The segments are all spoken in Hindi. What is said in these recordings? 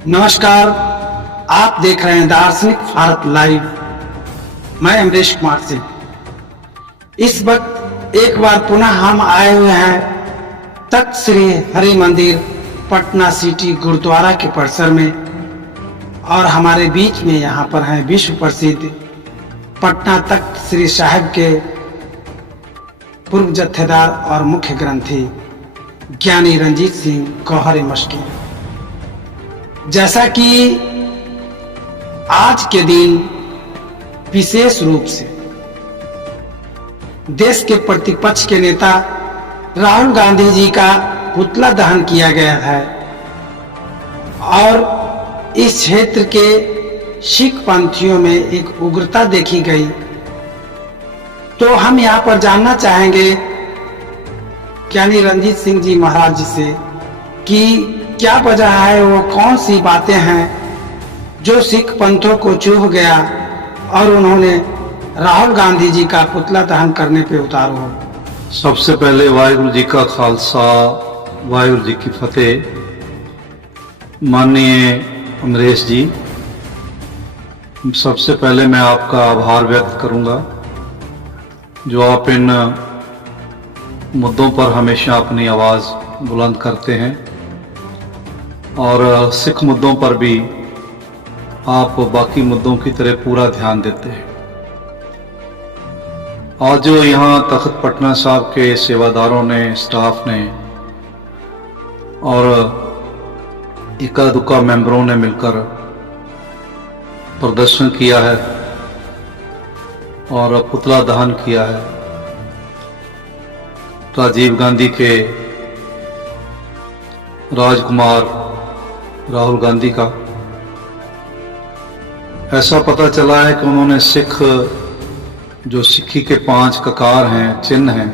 नमस्कार, आप देख रहे हैं दार्शनिक भारत लाइव। मैं अमरीश कुमार सिंह। इस वक्त एक बार पुनः हम आए हुए हैं तख्त श्री हरि मंदिर पटना सिटी गुरुद्वारा के परिसर में, और हमारे बीच में यहाँ पर हैं विश्व प्रसिद्ध पटना तख्त श्री साहिब के पूर्व जत्थेदार और मुख्य ग्रंथी ज्ञानी रंजीत सिंह गौहर मस्की। जैसा कि आज के दिन विशेष रूप से देश के प्रतिपक्ष के नेता राहुल गांधी जी का पुतला दहन किया गया है, और इस क्षेत्र के सिख पंथियों में एक उग्रता देखी गई। तो हम यहाँ पर जानना चाहेंगे ज्ञानी रंजीत सिंह जी महाराज जी से कि क्या वजह है, वो कौन सी बातें हैं जो सिख पंथों को चुभ गया और उन्होंने राहुल गांधी जी का पुतला दहन करने पे उतारू हो। सबसे पहले वाहिगुरु जी का खालसा, वाहिगुरु जी की फतेह। माननीय अमरीश जी, सबसे पहले मैं आपका आभार व्यक्त करूंगा जो आप इन मुद्दों पर हमेशा अपनी आवाज़ बुलंद करते हैं और सिख मुद्दों पर भी आप बाकी मुद्दों की तरह पूरा ध्यान देते हैं। आज जो यहाँ तख्त पटना साहब के सेवादारों ने, स्टाफ ने और इक्का दुक्का मेंबरों ने मिलकर प्रदर्शन किया है और पुतला दहन किया है राजीव गांधी के राजकुमार राहुल गांधी का, ऐसा पता चला है कि उन्होंने सिख, जो सिक्खी के 5 ककार हैं, चिन्ह हैं,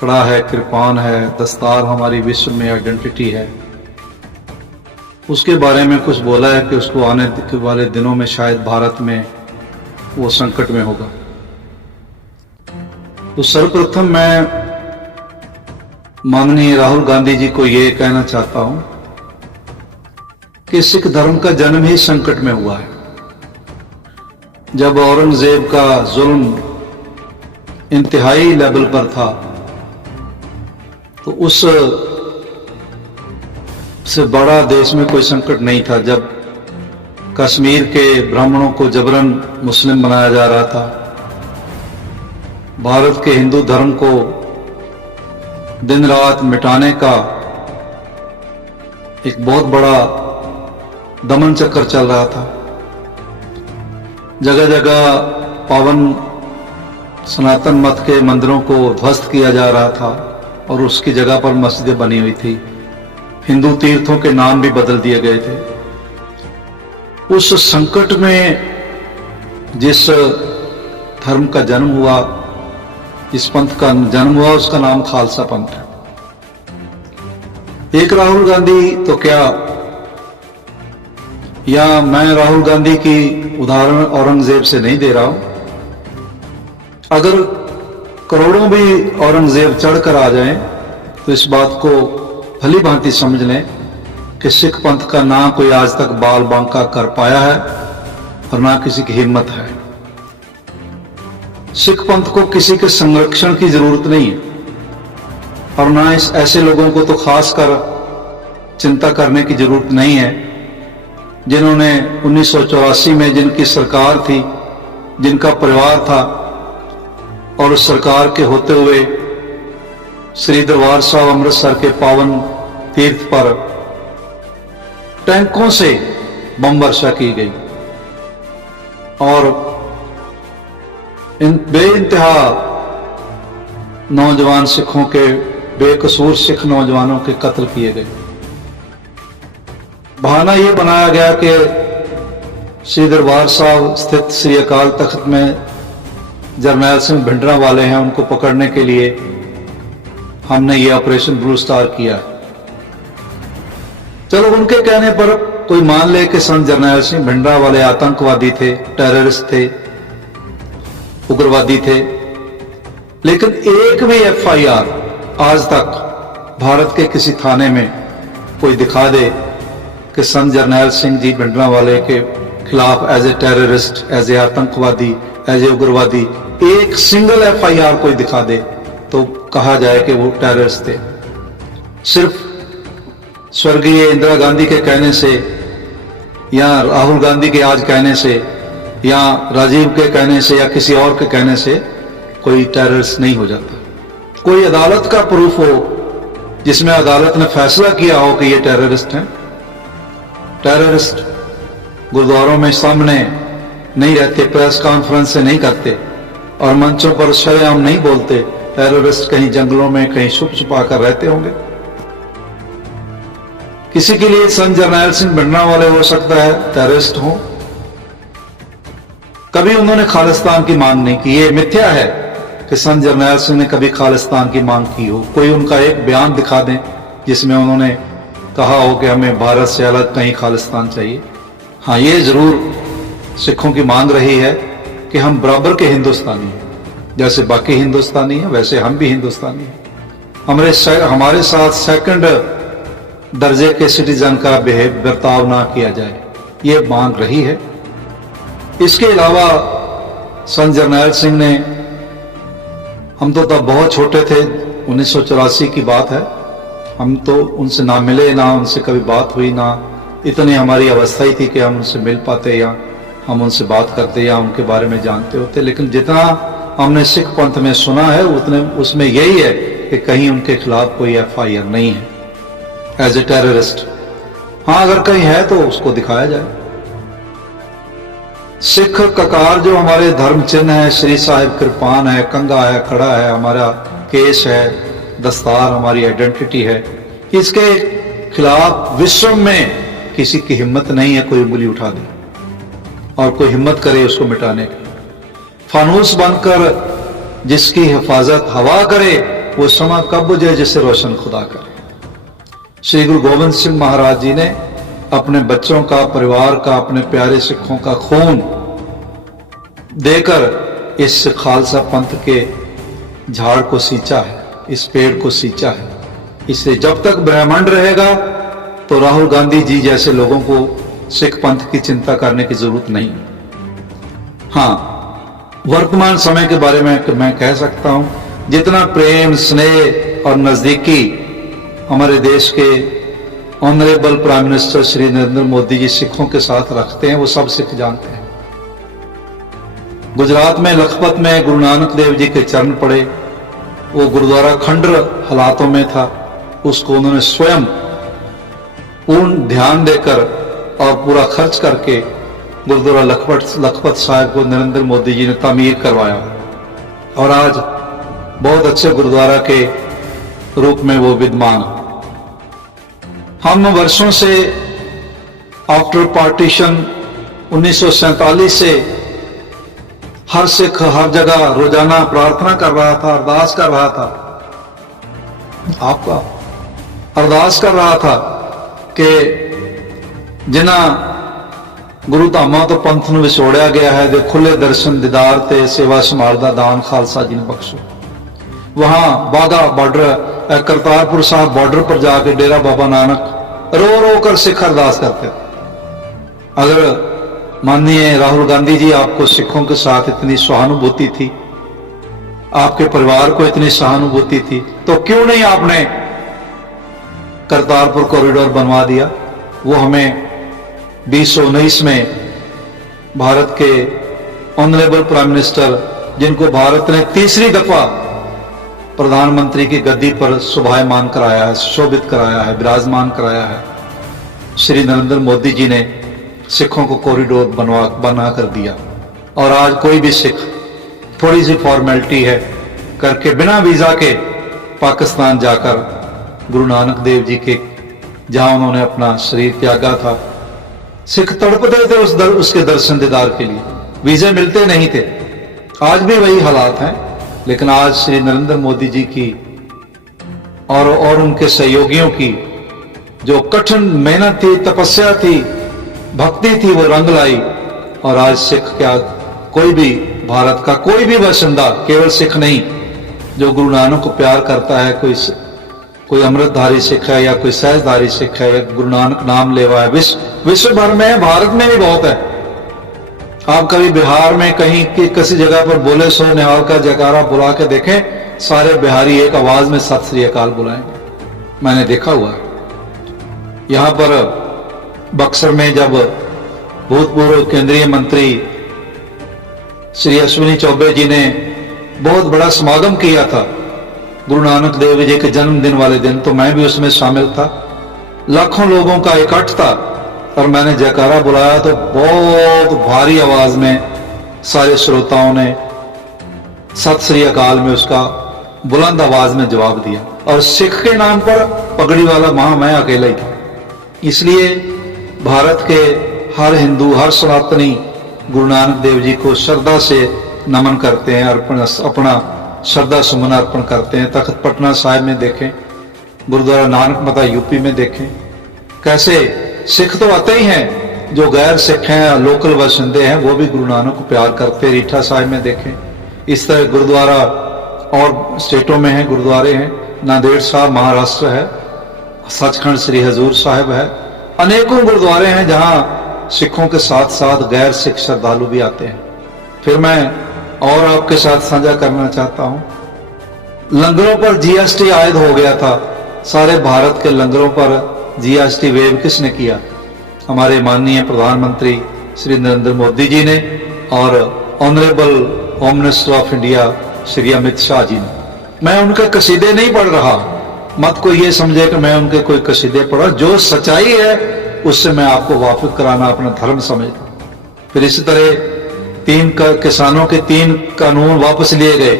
कड़ा है, कृपान है, दस्तार हमारी विश्व में आइडेंटिटी है, उसके बारे में कुछ बोला है कि उसको आने वाले दिनों में शायद भारत में वो संकट में होगा। तो सर्वप्रथम मैं माननीय राहुल गांधी जी को ये कहना चाहता हूं कि सिख धर्म का जन्म ही संकट में हुआ है। जब औरंगजेब का जुल्म इंतहाई लेवल पर था तो उस से बड़ा देश में कोई संकट नहीं था। जब कश्मीर के ब्राह्मणों को जबरन मुस्लिम बनाया जा रहा था, भारत के हिंदू धर्म को दिन रात मिटाने का एक बहुत बड़ा दमन चक्कर चल रहा था। जगह जगह पावन सनातन मत के मंदिरों को ध्वस्त किया जा रहा था और उसकी जगह पर मस्जिदें बनी हुई थी। हिंदू तीर्थों के नाम भी बदल दिए गए थे। उस संकट में जिस धर्म का जन्म हुआ, इस पंथ का जन्म हुआ, उसका नाम खालसा पंथ है। एक राहुल गांधी तो क्या, या मैं राहुल गांधी की उदाहरण औरंगजेब से नहीं दे रहा हूं। अगर करोड़ों भी औरंगजेब चढ़कर आ जाएं तो इस बात को भली भांति समझ लें कि सिख पंथ का ना कोई आज तक बाल बांका कर पाया है और ना किसी की हिम्मत है। सिख पंथ को किसी के संरक्षण की जरूरत नहीं है और ना इस ऐसे लोगों को तो खासकर चिंता करने की जरूरत नहीं है जिन्होंने 1984 में जिनकी सरकार थी, जिनका परिवार था, और उस सरकार के होते हुए श्री दरबार साहब अमृतसर के पावन तीर्थ पर टैंकों से बम वर्षा की गई और इन बेइंतहा नौजवान सिखों के, बेकसूर सिख नौजवानों के कत्ल किए गए। बहाना यह बनाया गया कि श्री दरबार साहब स्थित श्री अकाल तख्त में जरनैल सिंह भिंडरा वाले हैं, उनको पकड़ने के लिए हमने ये ऑपरेशन ब्लू स्टार किया। चलो, उनके कहने पर कोई मान ले कि संत जरनैल सिंह भिंडरा वाले आतंकवादी थे, टेररिस्ट थे, उग्रवादी थे, लेकिन एक भी FIR आज तक भारत के किसी थाने में कोई दिखा दे कि संत जरनैल सिंह जी भिंडरांवाले के खिलाफ as a terrorist, as a आतंकवादी, एज ए उग्रवादी एक सिंगल FIR कोई दिखा दे तो कहा जाए कि वो टेररिस्ट थे। सिर्फ स्वर्गीय इंदिरा गांधी के कहने से या राहुल गांधी के आज कहने से या राजीव के कहने से या किसी और के कहने से कोई टेररिस्ट नहीं हो जाता। कोई अदालत का प्रूफ हो जिसमें अदालत ने फैसला किया हो कि ये टेररिस्ट हैं। टेररिस्ट गुरुद्वारों में सामने नहीं रहते, प्रेस कॉन्फ्रेंस से नहीं करते और मंचों पर शरेआम नहीं बोलते। टेररिस्ट कहीं जंगलों में कहीं छुप छुपा कर रहते होंगे। किसी के लिए संत जरनैल सिंह भिंडरांवाले हो सकता है टेररिस्ट हो। कभी उन्होंने खालिस्तान की मांग नहीं की। ये मिथ्या है कि संत जरनैल सिंह ने कभी खालिस्तान की मांग की हो। कोई उनका एक बयान दिखा दें जिसमें उन्होंने कहा हो कि हमें भारत से अलग कहीं खालिस्तान चाहिए। हाँ, ये जरूर सिखों की मांग रही है कि हम बराबर के हिंदुस्तानी हैं, जैसे बाकी हिंदुस्तानी हैं वैसे हम भी हिंदुस्तानी हैं। हमारे साथ सेकंड दर्जे के सिटीजन का बर्ताव ना किया जाए, ये मांग रही है। इसके अलावा संत जरनैल सिंह ने, हम तो तब बहुत छोटे थे, 1984 की बात है, हम तो उनसे ना मिले, ना उनसे कभी बात हुई, ना इतनी हमारी अवस्था ही थी कि हम उनसे मिल पाते या हम उनसे बात करते या उनके बारे में जानते होते। लेकिन जितना हमने सिख पंथ में सुना है उतने उसमें यही है कि कहीं उनके खिलाफ कोई FIR नहीं है एज ए टेररिस्ट। हाँ, अगर कहीं है तो उसको दिखाया जाए। सिख ककार जो हमारे धर्म चिन्ह है, श्री साहिब कृपान है, कंगा है, कड़ा है, हमारा केस है, दस्तार हमारी आइडेंटिटी है, इसके खिलाफ विश्व में किसी की हिम्मत नहीं है कोई उंगली उठा दे और कोई हिम्मत करे उसको मिटाने की। फानूस बनकर जिसकी हिफाजत हवा करे वो समा कब बुझे जिसे रोशन खुदा करे। श्री गुरु गोविंद सिंह महाराज जी ने अपने बच्चों का, परिवार का, अपने प्यारे सिखों का खून देकर इस खालसा पंथ के झाड़ को सींचा है, इस पेड़ को सींचा है। इसलिए जब तक ब्रह्मांड रहेगा तो राहुल गांधी जी जैसे लोगों को सिख पंथ की चिंता करने की जरूरत नहीं। हाँ, वर्तमान समय के बारे में मैं कह सकता हूं, जितना प्रेम, स्नेह और नजदीकी हमारे देश के honourable prime minister Shri Narendra Modi ji सिखों के साथ रखते हैं, वो सब सिख जानते हैं। गुजरात में लखपत में गुरु नानक देव जी के चरण पड़े, वो गुरुद्वारा खंडर हालातों में था, उसको उन्होंने स्वयं पूर्ण ध्यान देकर और पूरा खर्च करके गुरुद्वारा लखपत साहिब को नरेंद्र मोदी जी ने तामीर करवाया और आज बहुत अच्छे गुरुद्वारा के रूप में वो विद्यमान। हम वर्षों से आफ्टर पार्टीशन 1947 से हर सिख हर जगह रोजाना प्रार्थना कर रहा था, अरदास कर रहा था, आपका अरदास कर रहा था कि जिन्हां गुरु धामां तो पंथ नूं विछोड़िया गया है, दे खुले दर्शन दीदार ते सेवा संभाल दा दान खालसा जी ने बख्शो। वहां बाघा बॉर्डर, करतारपुर साहब बॉर्डर पर जाके डेरा बाबा नानक रो रो कर सिख अरदास करते थे। अगर माननीय राहुल गांधी जी आपको सिखों के साथ इतनी सहानुभूति थी, आपके परिवार को इतनी सहानुभूति थी, तो क्यों नहीं आपने करतारपुर कॉरिडोर बनवा दिया? वो हमें 2019 में भारत के ऑनरेबल प्राइम मिनिस्टर, जिनको भारत ने तीसरी दफा प्रधानमंत्री की गद्दी पर शोभायमान कराया है, शोभित कराया है, विराजमान कराया है, श्री नरेंद्र मोदी जी ने सिखों को कॉरिडोर बना कर दिया। और आज कोई भी सिख थोड़ी सी फॉर्मेलिटी है करके बिना वीजा के पाकिस्तान जाकर गुरु नानक देव जी के, जहां उन्होंने अपना शरीर त्यागा था, सिख तड़पते थे उसके दर्शन दीदार के लिए, वीजे मिलते नहीं थे। आज भी वही हालात हैं, लेकिन आज श्री नरेंद्र मोदी जी की और उनके सहयोगियों की जो कठिन मेहनत थी, तपस्या थी, भक्ति थी, वो रंग लाई। और आज सिख क्या, कोई भी भारत का कोई भी बाशिंदा, केवल सिख नहीं, जो गुरु नानक को प्यार करता है, कोई अमृतधारी सिख है या कोई सहजधारी सिख है, गुरु नानक नाम लेवा है, विश्व भर में है, भारत में भी बहुत है। आप कभी बिहार में कहीं किसी जगह पर बोले सो निहाल का जयकारा बुला के देखें, सारे बिहारी एक आवाज में सत श्री अकाल बुलाएंगे, मैंने देखा हुआ। यहां पर बक्सर में जब भूतपूर्व केंद्रीय मंत्री श्री अश्विनी चौबे जी ने बहुत बड़ा समागम किया था गुरु नानक देव जी के जन्मदिन वाले दिन, तो मैं भी उसमें शामिल था। लाखों लोगों का इकट्ठ था और मैंने जयकारा बुलाया तो बहुत भारी आवाज में सारे श्रोताओं ने सत श्री अकाल में उसका बुलंद आवाज में जवाब दिया। और सिख के नाम पर पगड़ी वाला वहां मैं अकेला ही था। इसलिए भारत के हर हिंदू, हर सनातनी गुरु नानक देव जी को श्रद्धा से नमन करते हैं, अपना श्रद्धा सुमन अर्पण करते हैं। तख्त पटना साहिब में देखें, गुरुद्वारा नानक मता यूपी में देखें, कैसे सिख तो आते ही हैं, जो गैर सिख हैं, लोकल बाशिंदे हैं, वो भी गुरु नानक को प्यार करते हैं। रीठा साहिब में देखें, इस तरह गुरुद्वारा और स्टेटों में हैं, गुरुद्वारे हैं, नांदेड़ साहब महाराष्ट्र है, सचखंड श्री हजूर साहिब है, अनेकों गुरुद्वारे हैं जहां सिखों के साथ साथ गैर सिख श्रद्धालु भी आते हैं। फिर मैं और आपके साथ साझा करना चाहता हूं, लंगरों पर जीएसटी आयद हो गया था। सारे भारत के लंगरों पर जीएसटी वेव किसने किया? हमारे माननीय प्रधानमंत्री श्री नरेंद्र मोदी जी ने और honourable home minister of India Shri Amit Shah ji ने। मैं उनके कसीदे नहीं पढ़ रहा, मत कोई ये समझे कि मैं उनके कोई कसीदे पढ़ा, जो सच्चाई है उससे मैं आपको वाकिफ कराना अपना धर्म समझता। फिर इसी तरह किसानों के 3 कानून वापस लिए गए।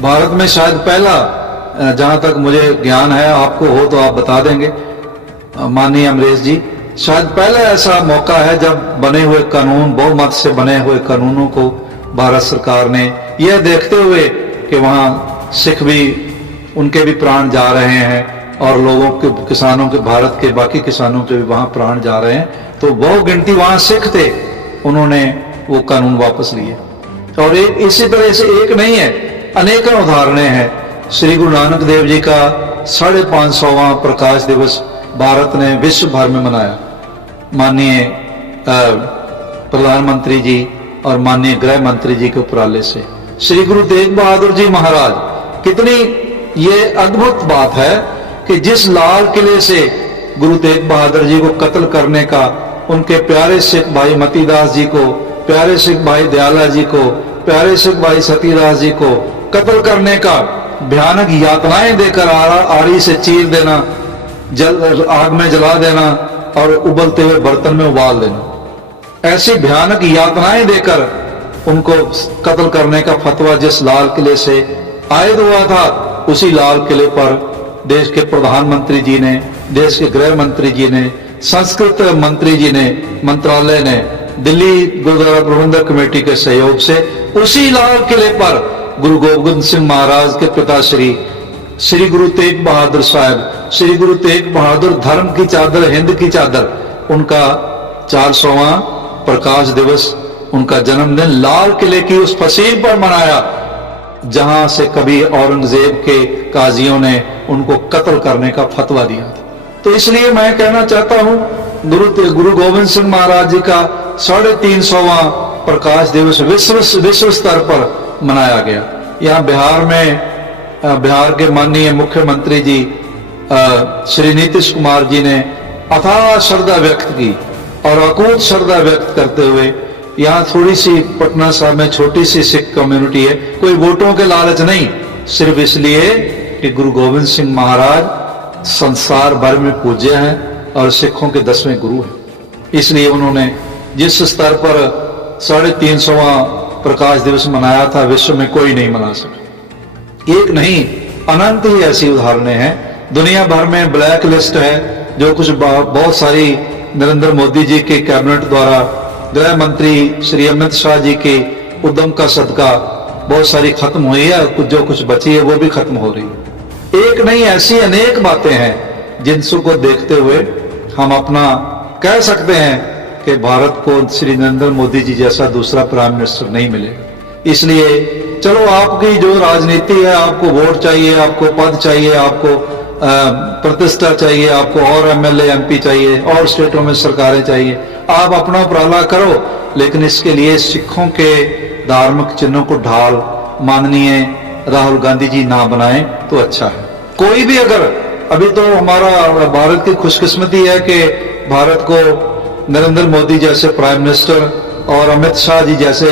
भारत में शायद पहला, जहां तक मुझे ज्ञान है, आपको हो तो आप बता देंगे माननीय अमरीश जी, शायद पहला ऐसा मौका है जब बने हुए कानून, बहुमत से बने हुए कानूनों को भारत सरकार ने, यह देखते हुए कि वहां सिख भी, उनके भी प्राण जा रहे हैं और लोगों के, किसानों के, भारत के बाकी किसानों के भी वहां प्राण जा रहे हैं, तो बहु गिनती वहां सिख थे, उन्होंने वो कानून वापस लिए। और इसी तरह से एक नहीं है, अनेकों उदाहरणें हैं। श्री गुरु नानक देव जी का 550वां प्रकाश दिवस भारत ने विश्व भर में मनाया। माननीय प्रधानमंत्री जी और माननीय गृह मंत्री जी के उपराले से श्री गुरु तेग बहादुर जी महाराज, कितनी ये अद्भुत बात है कि जिस लाल किले से गुरु तेग बहादुर जी को कत्ल करने का, उनके प्यारे सिख भाई मतीदास जी को, प्यारे सिख भाई दयाला जी को, प्यारे सिख भाई सतीदास जी को कत्ल करने का भयानक यातनाएं देकर आड़ी से चीर देना, आग में जला देना और उबलते हुए बर्तन में उबाल देना, ऐसी भयानक यातनाएं देकर उनको कत्ल करने का फतवा जिस लाल किले से आयद हुआ था, उसी लाल किले पर देश के प्रधानमंत्री जी ने, देश के गृह मंत्री जी ने, संस्कृत मंत्री जी ने, मंत्रालय ने, दिल्ली गुरुद्वारा प्रबंधक कमेटी के सहयोग से उसी लाल किले पर गुरु गोविंद सिंह महाराज के पिता श्री गुरु तेग बहादुर साहब, श्री गुरु तेग बहादुर धर्म की चादर, हिंद की चादर, उनका 400वां प्रकाश दिवस, उनका जन्मदिन लाल किले की उस फसील पर मनाया जहां से कभी औरंगजेब के काजियों ने उनको कत्ल करने का फतवा दिया था। तो इसलिए मैं कहना चाहता हूं, गुरु गोविंद सिंह महाराज जी का 350वां प्रकाश दिवस विश्व स्तर पर मनाया गया। यहाँ बिहार में, बिहार के माननीय मुख्यमंत्री जी श्री नीतीश कुमार जी ने अथाह श्रद्धा व्यक्त की और अकूत श्रद्धा व्यक्त करते हुए, यहाँ थोड़ी सी पटना साहब में छोटी सी सिख कम्युनिटी है, कोई वोटों के लालच नहीं, सिर्फ इसलिए कि गुरु गोविंद सिंह महाराज संसार भर में पूज्य हैं और सिखों के 10वें गुरु हैं। इसलिए उन्होंने जिस स्तर पर 350वां प्रकाश दिवस मनाया था, विश्व में कोई नहीं मना सका। एक नहीं, अनंत ही ऐसी उदाहरणें हैं। दुनिया भर में ब्लैक लिस्ट है, जो कुछ बहुत सारी नरेंद्र मोदी जी के कैबिनेट द्वारा, गृह मंत्री श्री अमित शाह जी के उद्यम का सदका बहुत सारी खत्म हुई है, कुछ जो कुछ बची है वो भी खत्म हो रही है। एक नहीं, ऐसी अनेक बातें हैं जिनको देखते हुए हम अपना कह सकते हैं कि भारत को श्री नरेंद्र मोदी जी जैसा दूसरा प्राइम मिनिस्टर नहीं मिलेगा। इसलिए चलो, आपकी जो राजनीति है, आपको वोट चाहिए, आपको पद चाहिए, आपको प्रतिष्ठा चाहिए, आपको और एमएलए एमपी चाहिए, और स्टेटों में सरकारें चाहिए, आप अपना उपराला करो, लेकिन इसके लिए सिखों के धार्मिक चिन्हों को ढाल माननीय राहुल गांधी जी ना बनाएं तो अच्छा है। कोई भी अगर, अभी तो हमारा भारत की खुशकिस्मती है कि भारत को नरेंद्र मोदी जैसे प्राइम मिनिस्टर और अमित शाह जी जैसे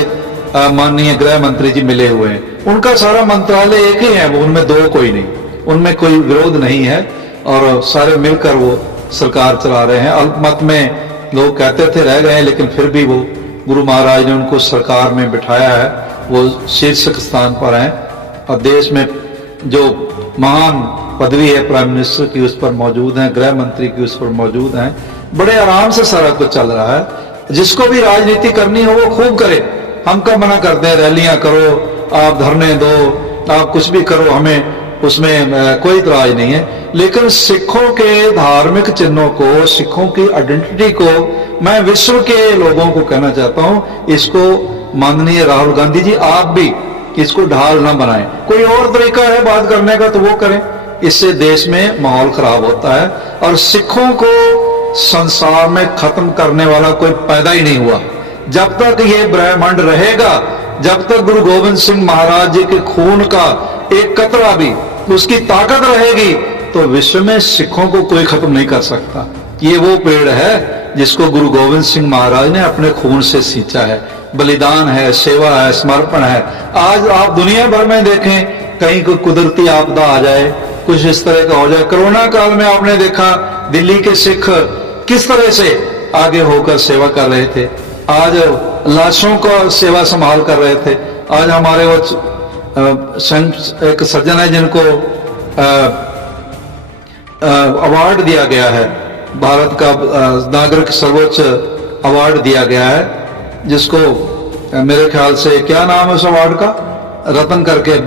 माननीय गृह मंत्री जी मिले हुए हैं। उनका सारा मंत्रालय एक ही है, वो उनमें दो कोई नहीं, उनमें कोई विरोध नहीं है और सारे मिलकर वो सरकार चला रहे हैं। अल्पमत में लोग कहते थे रह गए हैं, लेकिन फिर भी वो गुरु महाराज ने उनको सरकार में बिठाया है, वो शीर्षक स्थान पर हैं और देश में जो महान पदवी है प्राइम मिनिस्टर की उस पर मौजूद हैं, गृह मंत्री की उस पर मौजूद हैं। बड़े आराम से सारा कुछ चल रहा है। जिसको भी राजनीति करनी हो वो खूब करे, हम कब मना करते हैं, रैलियां करो, आप धरने दो, आप कुछ भी करो, हमें उसमें कोई इतराज नहीं है। लेकिन सिखों के धार्मिक चिन्हों को, सिखों की आइडेंटिटी को मैं विश्व के लोगों को कहना चाहता हूं, इसको माननीय राहुल गांधी जी आप भी इसको ढाल ना बनाएं। कोई और तरीका है बात करने का तो वो करें, इससे देश में माहौल खराब होता है और सिखों को संसार में खत्म करने वाला कोई पैदा ही नहीं हुआ। जब तक ये ब्रह्मांड रहेगा, जब तक गुरु गोविंद सिंह महाराज जी के खून का एक कतरा भी उसकी ताकत रहेगी तो विश्व में सिखों को कोई खत्म नहीं कर सकता। ये वो पेड़ है जिसको गुरु गोविंद सिंह महाराज ने अपने खून से सींचा है, बलिदान है, सेवा है, समर्पण है। आज आप दुनिया भर में देखें, कहीं कोई कुदरती आपदा आ जाए, कुछ इस तरह का हो जाए। कोरोना काल में आपने देखा दिल्ली के सिख किस तरह से आगे होकर सेवा कर रहे थे, आज लाशों का सेवा संभाल कर रहे थे। आज हमारे वो एक सज्जन है जिनको अवार्ड दिया गया है, भारत का नागरिक सर्वोच्च अवार्ड दिया गया है, जिसको मेरे ख्याल से क्या नाम है उस अवार्ड का, रत्न करके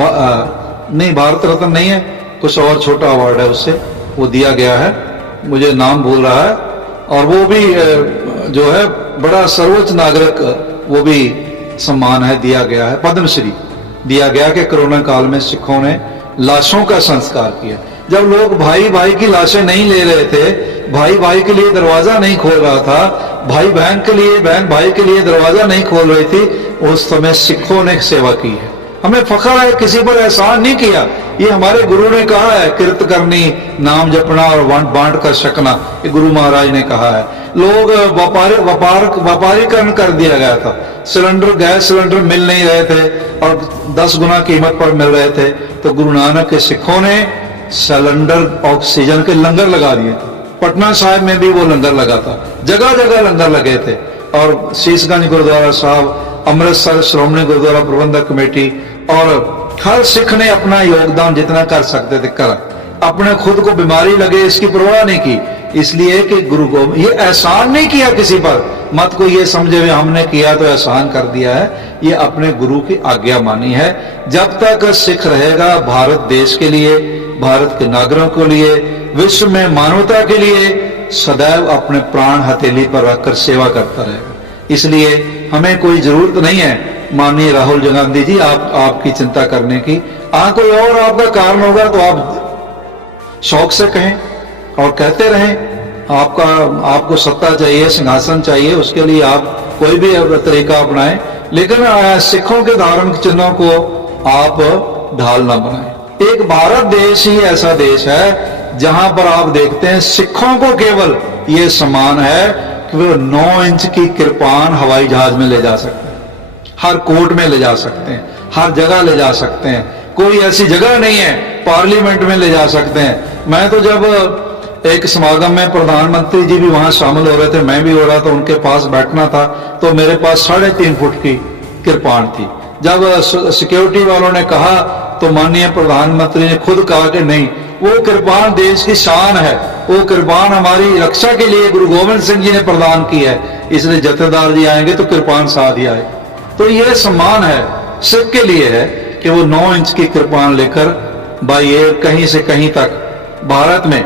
नहीं, भारत रत्न नहीं है, कुछ और छोटा अवार्ड है, उससे वो दिया गया है, मुझे नाम भूल रहा है। और वो भी जो है बड़ा सर्वोच्च नागरिक वो भी सम्मान है, दिया गया है, पद्मश्री दिया गया कि कोरोना काल में सिखों ने लाशों का संस्कार किया। जब लोग भाई भाई की लाशें नहीं ले रहे थे, भाई भाई के लिए दरवाजा नहीं खोल रहा था, भाई बहन के लिए, बहन भाई के लिए दरवाजा नहीं खोल रही थी, उस समय सिखों ने सेवा की है। हमें फख्र है, किसी पर एहसान नहीं किया। ये हमारे गुरु ने कहा है, किरत करनी, नाम जपना और बांट कर सकना, ये गुरु महाराज ने कहा है। लोग व्यापारीकरण कर दिया गया था, सिलेंडर, गैस सिलेंडर मिल नहीं रहे थे और 10 गुना कीमत पर मिल रहे थे, तो गुरु नानक के सिखों ने सिलेंडर ऑक्सीजन के लंगर लगा दिए। पटना साहिब में भी वो लंगर लगा था, जगह जगह लंगर लगे थे। और शीशगंज गुरुद्वारा साहब, अमृतसर श्रोमणी गुरुद्वारा प्रबंधक कमेटी और हर सिख ने अपना योगदान जितना कर सकते थे करा। अपने खुद को बीमारी लगे इसकी परवाह नहीं की, इसलिए कि गुरु को ये एहसान नहीं किया किसी पर, मत को ये समझे हुए हमने किया तो एहसान कर दिया है, ये अपने गुरु की आज्ञा मानी है। जब तक सिख रहेगा, भारत देश के लिए, भारत के नागरिकों के लिए, विश्व में मानवता के लिए सदैव अपने प्राण हथेली पर रखकर सेवा करता रहेगा। इसलिए हमें कोई जरूरत नहीं है माननीय राहुल गांधी जी आपकी चिंता करने की। कोई और आपका कारण होगा तो आप शौक से कहें और कहते रहें। आपको सत्ता चाहिए, सिंहासन चाहिए, उसके लिए आप कोई भी तरीका अपनाएं, लेकिन सिखों के धार्मिक चिन्हों को आप ढाल ना बनाएं। एक भारत देश ही ऐसा देश है जहां पर आप देखते हैं सिखों को केवल ये सम्मान है कि वो 9 इंच की कृपान हवाई जहाज में ले जा सकते हैं, हर कोर्ट में ले जा सकते हैं, हर जगह ले जा सकते हैं। कोई ऐसी जगह नहीं है, पार्लियामेंट में ले जा सकते हैं। मैं तो जब एक समागम में प्रधानमंत्री जी भी वहां शामिल हो रहे थे, मैं भी हो रहा था, उनके पास बैठना था, तो मेरे पास 3.5 फुट की कृपान थी। जब सिक्योरिटी वालों ने कहा तो माननीय प्रधानमंत्री ने खुद कहा कि नहीं, वो कृपान देश की शान है, वो कृपान हमारी रक्षा के लिए गुरु गोविंद सिंह जी ने प्रदान की है, इसलिए जथेदार जी आएंगे तो कृपान साथ ही आए। तो ये सम्मान है, सिख के लिए है कि वो 9 इंच की कृपान लेकर बाई एयर कहीं से कहीं तक भारत में,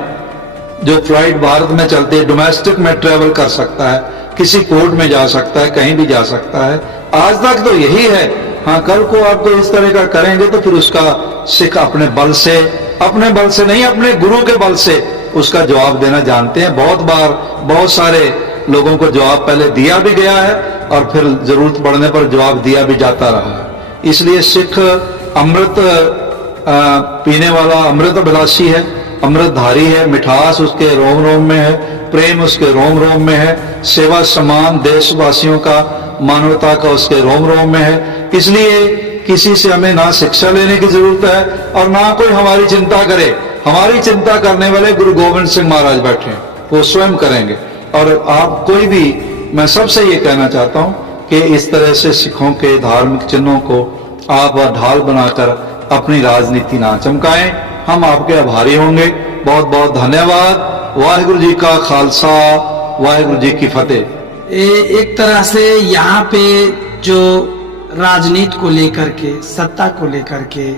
जो फ्लाइट भारत में चलती है, डोमेस्टिक में ट्रेवल कर सकता है, किसी कोर्ट में जा सकता है, कहीं भी जा सकता है। आज तक तो यही है। हाँ, कल को आपको इस तरह का करेंगे तो फिर उसका सिख अपने बल से अपने बल से नहीं, अपने गुरु के बल से उसका जवाब देना जानते हैं। बहुत बार बहुत सारे लोगों को जवाब पहले दिया भी गया है और फिर जरूरत पड़ने पर जवाब दिया भी जाता रहा है। इसलिए सिख अमृत पीने वाला अमृत अभिलाषी है, अमृतधारी है। मिठास उसके रोम रोम में है, प्रेम उसके रोम रोम में है, सेवा सम्मान देशवासियों का, मानवता का उसके रोम रोम में है। इसलिए किसी से हमें ना शिक्षा लेने की जरूरत है और ना कोई हमारी चिंता करे। हमारी चिंता करने वाले गुरु गोविंद सिंह महाराज बैठे हैं, वो स्वयं करेंगे। और आप कोई भी, मैं सबसे ये कहना चाहता हूं कि इस तरह से सिखों के धार्मिक चिन्हों को आप ढाल बनाकर अपनी राजनीति ना चमकाएं। हम आपके आभारी होंगे। बहुत बहुत धन्यवाद। वाहिगुरु जी का खालसा, वाहिगुरु जी की फतेह। एक तरह से यहाँ पे जो राजनीति को लेकर के, सत्ता को लेकर के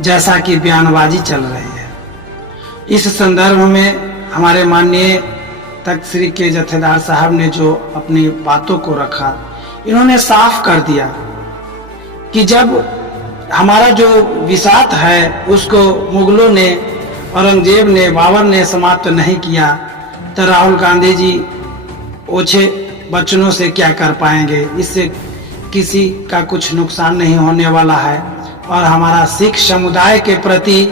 जैसा कि बयानबाजी चल रही है, इस संदर्भ में हमारे माननीय तख्त श्री के जत्थेदार साहब ने जो अपनी बातों को रखा, इन्होंने साफ कर दिया कि जब हमारा जो विसात है उसको मुगलों ने, औरंगजेब ने, बाबर ने समाप्त नहीं किया, तो राहुल गांधी जी ओछे वचनों से क्या कर पाएंगे। इससे किसी का कुछ नुकसान नहीं होने वाला है। और हमारा सिख समुदाय के प्रति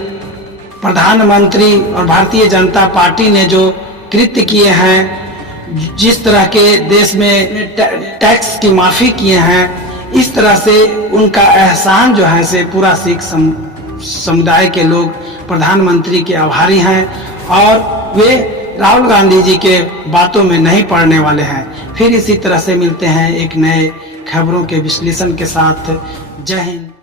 प्रधानमंत्री और भारतीय जनता पार्टी ने जो कृत्य किए हैं, जिस तरह के देश में टैक्स की माफी किए हैं, इस तरह से उनका एहसान जो है से पूरा सिख समुदाय के लोग प्रधानमंत्री के आभारी हैं और वे राहुल गांधी जी के बातों में नहीं पड़ने वाले हैं। फिर इसी तरह से मिलते हैं एक नए खबरों के विश्लेषण के साथ। जय हिंद।